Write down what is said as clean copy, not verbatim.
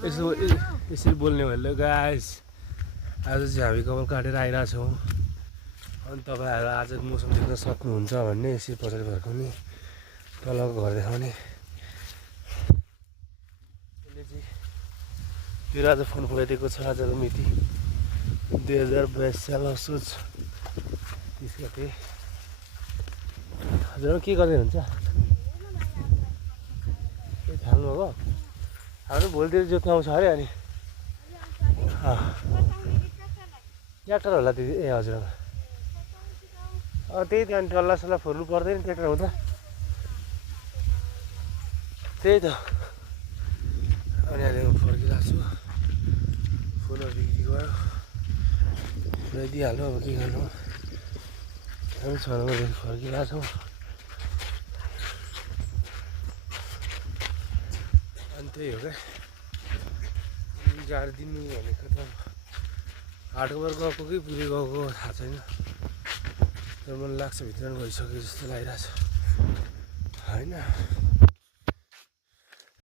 यसरी बोल्ने भयो गाइस। आज चाहिँ हामी कपाल काटेर आइरहेछौँ। अनि तपाईँहरू आज मौसम देख्न सक्नुहुन्छ भन्ने यसरी पछाडि फर्काउने तलको घर देखाउने। यसले चाहिँ फेरि आज फोन फुलाइदिएको छ। आजको मिति 2022 साल असोज 30 गते। हजुर के गर्दै हुन्छ? ए थाल्नुभएको? हाम्रो भोलितिर जोत्नु आउँछ अरे। अनि ट्र्याक्टर होला दिदी? ए हजुर त्यही त। अनि डल्ला सल्लाह फोर्नु पर्दैन ट्र्याक्टर हुँदा। त्यही त। अनि अहिले म फर्किरहेको छु। फुलहरू बिक्री गयो, पुऱ्याइदिइहाल्यो। अब के गर्नु, हामी 6 नम्बरदेखि फर्किरहेको छौँ। अनि त्यही हो क्या, गाडी दिनु भनेको त हाटकोबाट गएको कि पुरै गएको थाहा छैन। तर मलाई लाग्छ भित्र गइसक्यो जस्तो लागिरहेछ होइन।